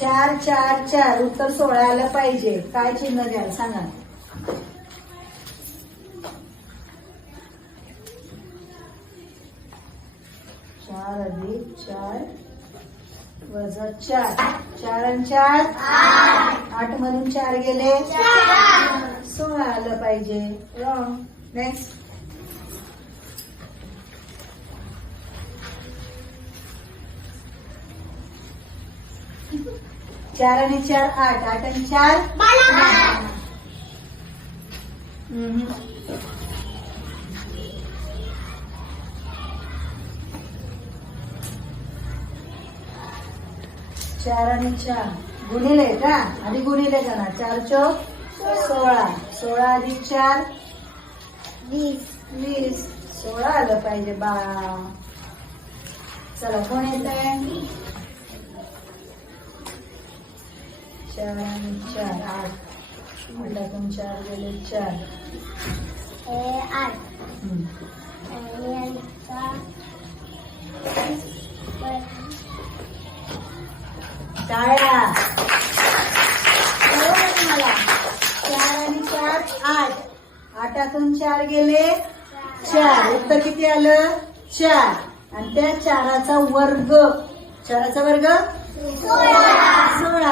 4 4 4 उत्तर 16 आलं पाहिजे. काय चिन्ह द्याल सांगा. 4 अधिक 4 वजा 4. 4 आणि 4 8 मधून 4 गेले 16 आलं पाहिजे. रॉंग. नेक्स्ट. 4 आणि 4 8. 8 आणि 4 4 आणि 4 गुणिले का. आधी गुणिले का ना. 4 चौक 16. 16 अधिक 4 20. 16 आलं पाहिजे बा. चला कोण येत आहे. 4 आणि 4 8. 8 4 गेले 4 8 टाळ्या. 4 आणि 4 8. 8 4 गेले 4. उत्तर किती आलं 4. आणि त्या 4चा वर्ग 4चा वर्ग 16.